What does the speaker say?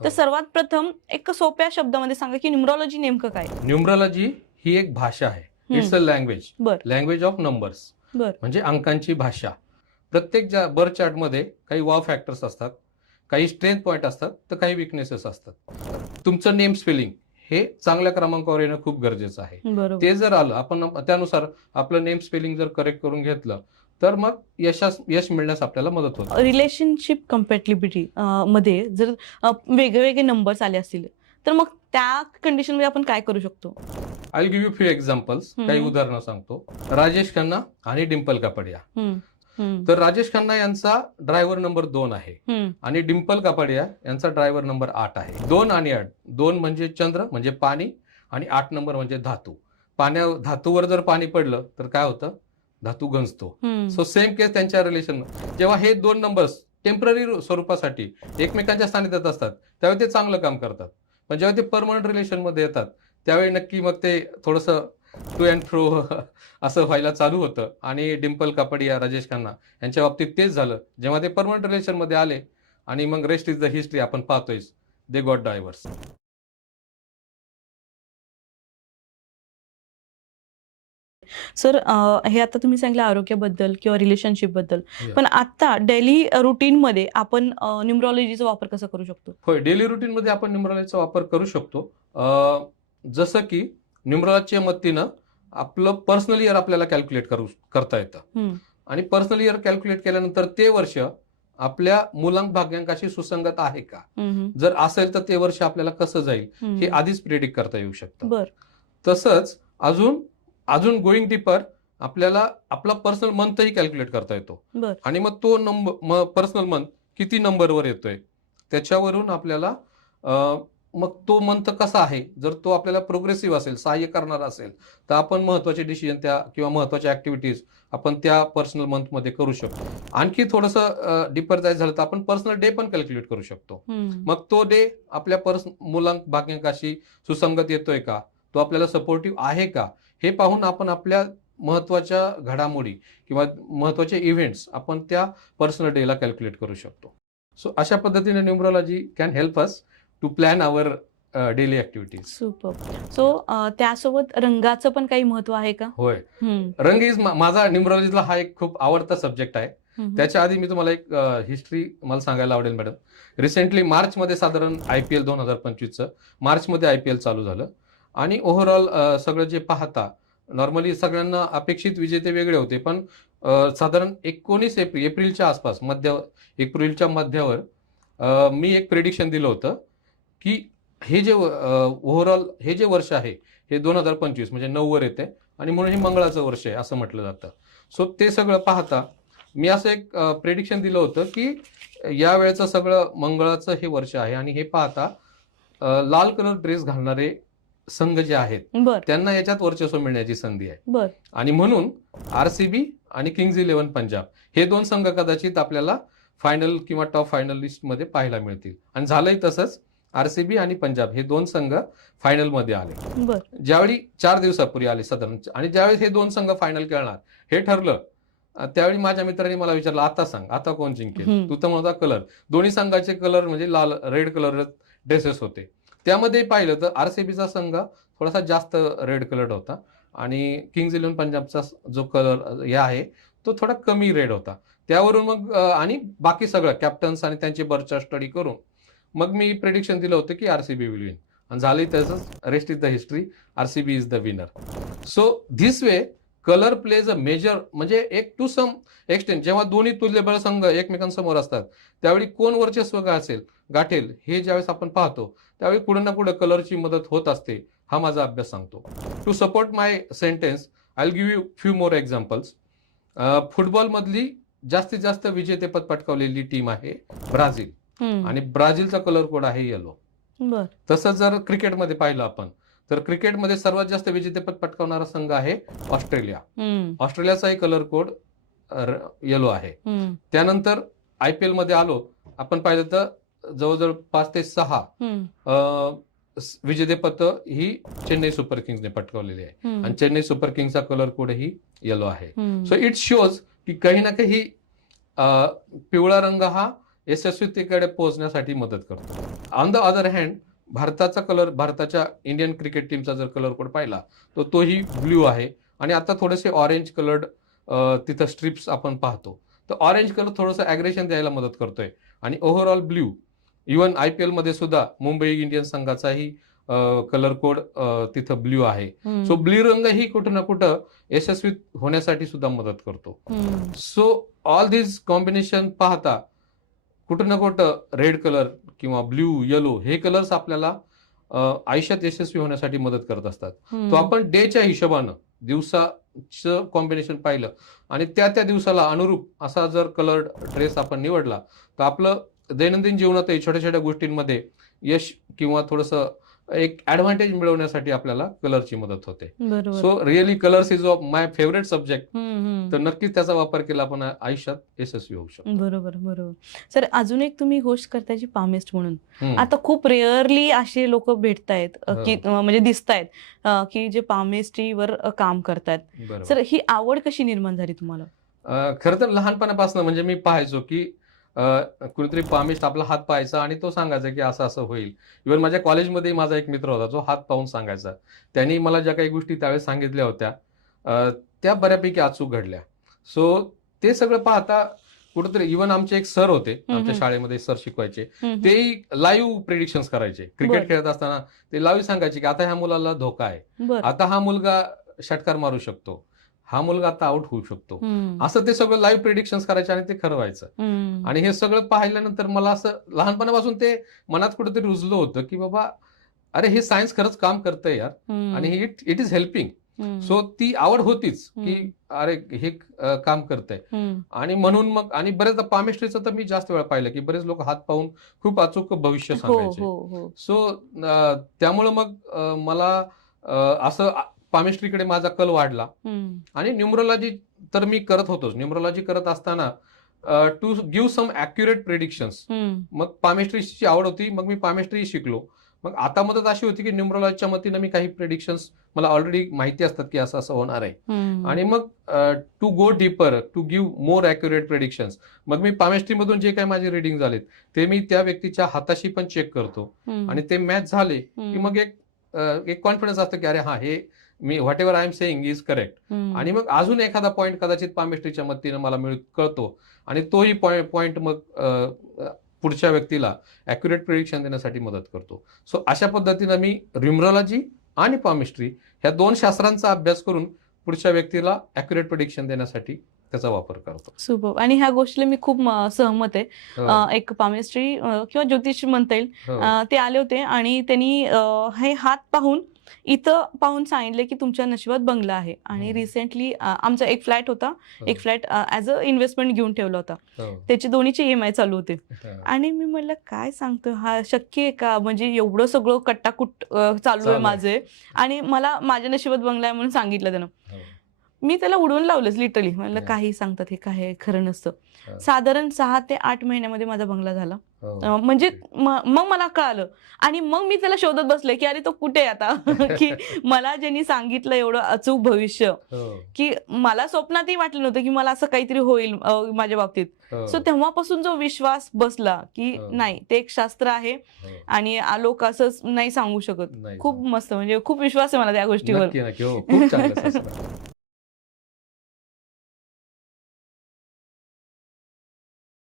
तर सर्वात प्रथम एक सोप्या शब्दामध्ये सांगा की न्यूमरॉलॉजी नेमकं काय? न्यूमरॉलॉजी ही एक भाषा आहे. It's a language. बर लँग्वेज ऑफ नंबर्स. बर म्हणजे अंकांची भाषा. प्रत्येक बर्थ चार्टमध्ये काही वाव फॅक्टर्स असतात, काही स्ट्रेंथ पॉईंट असतात, तर काही विकनेसेस असतात. तुमचं नेम स्पेलिंग हे चांगल्या क्रमांकावर येणं खूप गरजेचं आहे. बरोबर. ते जर आलं, आपण त्यानुसार आपलं नेम स्पेलिंग जर करेक्ट करून घेतलं तर मग यश मिळण्यास आपल्याला मदत होते. रिलेशनशिप कम्पॅटिबिलिटी मध्ये जर वेगवेगळे नंबर्स आले असतील तर मग त्या कंडिशन मध्ये आपण काय करू शकतो? I will give you few examples. काही उदाहरणं सांगतो. राजेश खन्ना आणि डिंपल कापडिया. तर राजेश खन्ना यांचा ड्रायव्हर नंबर 2 आहे आणि डिंपल कापडिया यांचा ड्रायव्हर नंबर 8 आहे. 2 आणि 8. 2 म्हणजे चंद्र म्हणजे पाणी आणि 8 नंबर म्हणजे धातू. धातूवर जर पाणी पडलं तर काय होतं? धातू गंजतो. सो सेम केस त्यांच्या रिलेशन. जेव्हा हे 2 नंबर्स टेम्पररी स्वरूपासाठी एकमेकांच्या सानिध्यात असतात त्यावेळी ते चांगलं काम करतात. पण जेव्हा ते परमनंट रिलेशन मध्ये येतात त्यावेळी नक्की मग ते थोडंसं टू अँड फ्रो असं व्हायला चालू होतं. आणि डिंपल कापडिया, राजेश खन्ना यांच्या बाबतीत तेच झालं. जेव्हा ते परमनंट रिलेशन मध्ये आले आणि मग रेस्ट इज द हिस्ट्री आपण पाहतोय. They got diverse. सर हे आता तुम्ही सांगितलं आरोग्याबद्दल किंवा रिलेशनशिप बद्दल, पण आता डेली रुटीन मध्ये आपण न्यूमरॉलॉजीचा वापर कसा करू शकतो? होय, डेली रुटीन मध्ये आपण न्यूमरॉलॉजीचा वापर करू शकतो. जसं की न्यूमरॉलॉजीच्या मदतीनं आपलं पर्सनल इयर आपल्याला कॅल्क्युलेट करता येतं. आणि पर्सनल इयर कॅल्क्युलेट केल्यानंतर ते वर्ष आपल्या मुलांक भाग्यांकाशी सुसंगत आहे का? जर असेल तर ते वर्ष आपल्याला कसं जाईल हे आधीच प्रेडिक्ट करता येऊ शकतं. तसंच अजून गोईंग डीपर आपल्याला आपला पर्सनल मंथही कॅल्क्युलेट करता येतो. आणि मग तो पर्सनल मंथ किती नंबरवर येतोय त्याच्यावरून आपल्याला मग तो मंथ कसा आहे. जर तो आपल्याला प्रोग्रेसिव्ह असेल, सहाय्य करणारा असेल, तर आपण महत्वाचे डिसिजन किंवा महत्वाच्या ऍक्टिव्हिटीज आपण त्या पर्सनल मंथ मध्ये करू शकतो. आणखी थोडंसं डीपर जायचं झालं तर आपण पर्सनल डे पण कॅल्क्युलेट करू शकतो. मग तो डे आपल्या मुलांक भाग्यांकाशी सुसंगत येतोय का, तो आपल्याला सपोर्टिव्ह आहे का, हे पाहून आपण आपल्या महत्वाच्या घडामोडी किंवा महत्वाचे इव्हेंट्स आपण त्या पर्सनल डेला कॅल्क्युलेट करू शकतो. सो अशा पद्धतीने numerology can help us to plan our daily activities. Super. So त्यासोबत रंगाचं पण काही महत्व आहे का? होय, रंग इज माझा न्यूमरॉलॉजीतला हा एक खूप आवडता सब्जेक्ट आहे. त्याच्या आधी मी तुम्हाला एक हिस्ट्री मला सांगायला आवडेल मॅडम. रिसेंटली मार्चमध्ये साधारण IPL 2025चं मार्चमध्ये IPL चालू झालं आणि ओव्हरऑल सगळं जे पाहता नॉर्मली सगळ्यांना अपेक्षित विजेते वेगळे होते. पण साधारण 19 एप्रिलच्या आसपास एप्रिलच्या मध्यावर मी एक प्रेडिक्शन दिलं होतं की हे जे ओव्हरऑल हे जे वर्ष आहे हे 2025 म्हणजे 9 वर येते आणि म्हणून हे मंगळाचं वर्ष आहे असं म्हटलं जातं. सो ते सगळं पाहता मी असं एक प्रेडिक्शन दिलं होतं की या वेळेचं सगळं मंगळाचं हे वर्ष आहे. आणि हे पाहता लाल कलर ड्रेस घालणारे संघ जे आहेत त्यांना याच्यात वर्चस्व मिळण्याची संधी आहे. आणि म्हणून RCB आणि किंग्ज 11 पंजाब हे 2 संघ कदाचित आपल्याला फायनल किंवा टॉप फायनलिस्ट मध्ये पाहायला मिळतील. आणि झालंय तसंच. RCB आणि पंजाब हे 2 संघ फायनल मध्ये आले. ज्यावेळी 4 दिवसापूर्वी आले साधारण. आणि ज्यावेळी हे 2 संघ फायनल खेळणार हे ठरलं त्यावेळी माझ्या मित्रांनी मला विचारलं, आता सांग आता कोण जिंकेल? तू तर म्हणता कलर. दोन्ही संघाचे कलर म्हणजे लाल रेड कलर ड्रेसेस होते. त्यामध्ये पाहिलं तर RCBचा संघ थोडासा जास्त रेड कलर होता आणि किंग्ज 11 पंजाबचा जो कलर हे आहे तो थोडा कमी रेड होता. त्यावरून मग आणि बाकी सगळं कॅप्टन्स आणि त्यांची बर्चा स्टडी करून मग मी प्रेडिक्शन दिलं होतं की RCB विल विन. आणि झालंय तसंच. Rest is the history. RCB is the winner. So this way colour plays a major म्हणजे एक टू सम एक्सटेंट जेव्हा दोन्ही तुल्यबळ संघ एकमेकांसमोर असतात त्यावेळी कोण वर्चस्व गाठेल हे ज्यावेळेस आपण पाहतो त्यावेळी कुठं ना कुठं कलरची मदत होत असते. हा माझा अभ्यास सांगतो. To support my sentence I will give you few more examples. Football मधली जास्तीत जास्त विजेतेपद पटकावलेली टीम आहे ब्राझील. आणि ब्राझीलचा कलर कोड आहे येलो. तसंच जर क्रिकेटमध्ये पाहिलं आपण तर क्रिकेटमध्ये सर्वात जास्त विजेतेपद पटकावणारा संघ आहे ऑस्ट्रेलिया. ऑस्ट्रेलियाचाही कलर कोड येलो आहे. त्यानंतर IPL मध्ये आलो आपण पाहिलं तर जवळजवळ 5 ते 6 विजेतेपद ही चेन्नई सुपर किंग्सने पटकावलेली आहे. आणि चेन्नई सुपर किंग्सचा कलर कोड ही येलो आहे. सो इट शोज की काही ना काही पिवळा रंग हा यशस्वीतेकडे पोहोचण्यासाठी मदत करतो. ऑन द अदर हँड भारताचा कलर, भारताच्या इंडियन क्रिकेट टीमचा जर कलर कोड पाहिला तर तोही ब्ल्यू आहे आणि आता थोडेसे ऑरेंज कलर्ड तिथं स्ट्रिप्स आपण पाहतो. तर ऑरेंज कलर थोडंसं ॲग्रेशन द्यायला मदत करतोय आणि ओव्हरऑल ब्ल्यू. इव्हन IPL मध्ये सुद्धा मुंबई इंडियन्स संघाचाही कलर कोड तिथं ब्ल्यू आहे. सो ब्ल्यू रंग ही कुठं ना कुठं यशस्वी होण्यासाठी सुद्धा मदत करतो. सो ऑल दिस कॉम्बिनेशन पाहता कुठं ना कुठं रेड कलर किंवा ब्ल्यू, येलो हे कलर्स आपल्याला आयुष्यात यशस्वी होण्यासाठी मदत करत असतात. तो आपण डेच्या हिशोबानं दिवसाचं कॉम्बिनेशन पाहिलं आणि त्या दिवसाला अनुरूप असा जर कलर ड्रेस आपण निवडला तर आपलं दैनंदिन जीवनातही छोट्या छोट्या गोष्टींमध्ये यश किंवा थोडंसं एक ऍडव्हान्टेज मिळवण्यासाठी आपल्याला कलरची मदत होते. So really colours is of my favourite subject. तर नक्कीच त्याचा वापर केला आपण आयुष्यात यशस्वी होऊ शकतो. बरोबर. सर, अजून एक तुम्ही गोष्ट करतायची पामिस्ट म्हणून. आता खूप रेअरली असे लोक भेटतायत की म्हणजे दिसतायत की जे पामिस्ट्रीवर काम करतायत. सर, ही आवड कशी निर्माण झाली तुम्हाला? खरं तर लहानपणापासून म्हणजे मी पाहायचो की कुणीतरी पामिस्ट आपला हात पाहायचा आणि तो सांगायचा की असं असं होईल. इव्हन माझ्या कॉलेजमध्ये माझा एक मित्र होता जो हात पाहून सांगायचा. त्यांनी मला ज्या काही गोष्टी त्यावेळेस सांगितल्या होत्या त्या बऱ्यापैकी अचूक घडल्या. सो ते सगळं पाहता कुठेतरी इव्हन आमचे एक सर होते आमच्या शाळेमध्ये, सर शिकवायचे, तेही लाईव्ह प्रिडिक्शन्स करायचे. क्रिकेट खेळत असताना ते लाईव्ह सांगायचे की आता ह्या मुलाला धोका आहे, आता हा मुलगा षटकार मारू शकतो, हा मुलगा आता आउट होऊ शकतो. असं ते सगळं लाईव्ह प्रिडिक्शन्स करायचे आणि ते खरं व्हायचं. आणि हे सगळं पाहिल्यानंतर मला असं लहानपणापासून ते मनात कुठेतरी रुजलं होतं की बाबा अरे हे सायन्स खरंच काम करतंय यार आणि इट इज हेल्पिंग. सो ती आवड होतीच की अरे हे काम करतंय. आणि म्हणून मग आणि बरेचदा पामिस्ट्रीचं तर मी जास्त वेळा पाहिलं की बरेच लोक हात पाहून खूप अचूक भविष्य सांगायचे. सो त्यामुळं मग मला असं पामिस्ट्रीकडे माझा कल वाढला. आणि न्यूमरोलॉजी तर मी करत होतोच. न्यूमरोलॉजी करत असताना to give some accurate predictions, मग पामिस्ट्रीची आवड होती, मग मी पामिस्ट्री शिकलो. मग आता मदत अशी होती की न्यूमरोलॉजीच्या मतीनं मी काही प्रिडिक्शन्स मला ऑलरेडी माहिती असतात की असं असं होणार आहे. आणि मग to go deeper, to give more accurate predictions, मग मी पामिस्ट्रीमधून जे काही माझे रिडिंग झालेत ते मी त्या व्यक्तीच्या हाताशी पण चेक करतो आणि ते मॅच झाले की मग एक कॉन्फिडन्स असतं की अरे हा हे me what ever I am saying is correct. आणि मग अजून एखादा पॉईंट कदाचित पामिस्ट्रीच्या मदतीनं मला कळतो आणि तोही पॉईंट मग पुढच्या व्यक्तीला ॲक्युरेट प्रिडिक्शन देण्यासाठी मदत करतो. सो अशा पद्धतीनं मी न्यूमरोलॉजी आणि पामिस्ट्री ह्या दोन शास्त्रांचा अभ्यास करून पुढच्या व्यक्तीला ॲक्युरेट प्रिडिक्शन देण्यासाठी त्याचा वापर करतो. सुपर. आणि ह्या गोष्टीला मी खूप सहमत आहे. एक पामिस्ट्री किंवा ज्योतिष म्हणता येईल, ते आले होते आणि त्यांनी हे हात पाहून इथं पाहून सांगितले की तुमच्या नशिबात बंगला आहे. आणि रिसेंटली आमचा एक फ्लॅट होता, एक फ्लॅट ऍज अ इन्व्हेस्टमेंट घेऊन ठेवला होता. त्याचे दोन्हीचे EMI चालू होते. आणि मी म्हटलं काय सांगतोय, हा शक्य आहे का? म्हणजे एवढं सगळं कट्टाकुट चालू आहे माझे आणि मला माझ्या नशिबात बंगला आहे म्हणून सांगितलं त्यानं. मी त्याला उडवून लावलंच लिटरली. म्हणलं काही सांगतात, हे काय खरं नसतं. साधारण 6 ते 8 महिन्यामध्ये माझा बंगला झाला. म्हणजे मग मला कळालं आणि मग मी त्याला शोधत बसले की अरे तो कुठे आहे आता की मला ज्यांनी सांगितलं एवढं अचूक भविष्य की मला स्वप्नातही वाटलं नव्हतं की मला असं काहीतरी होईल माझ्या बाबतीत. सो तेव्हापासून जो विश्वास बसला की नाही, ते एक शास्त्र आहे आणि लोक असंच नाही सांगू शकत. खूप मस्त, म्हणजे खूप विश्वास आहे मला त्या गोष्टीवर.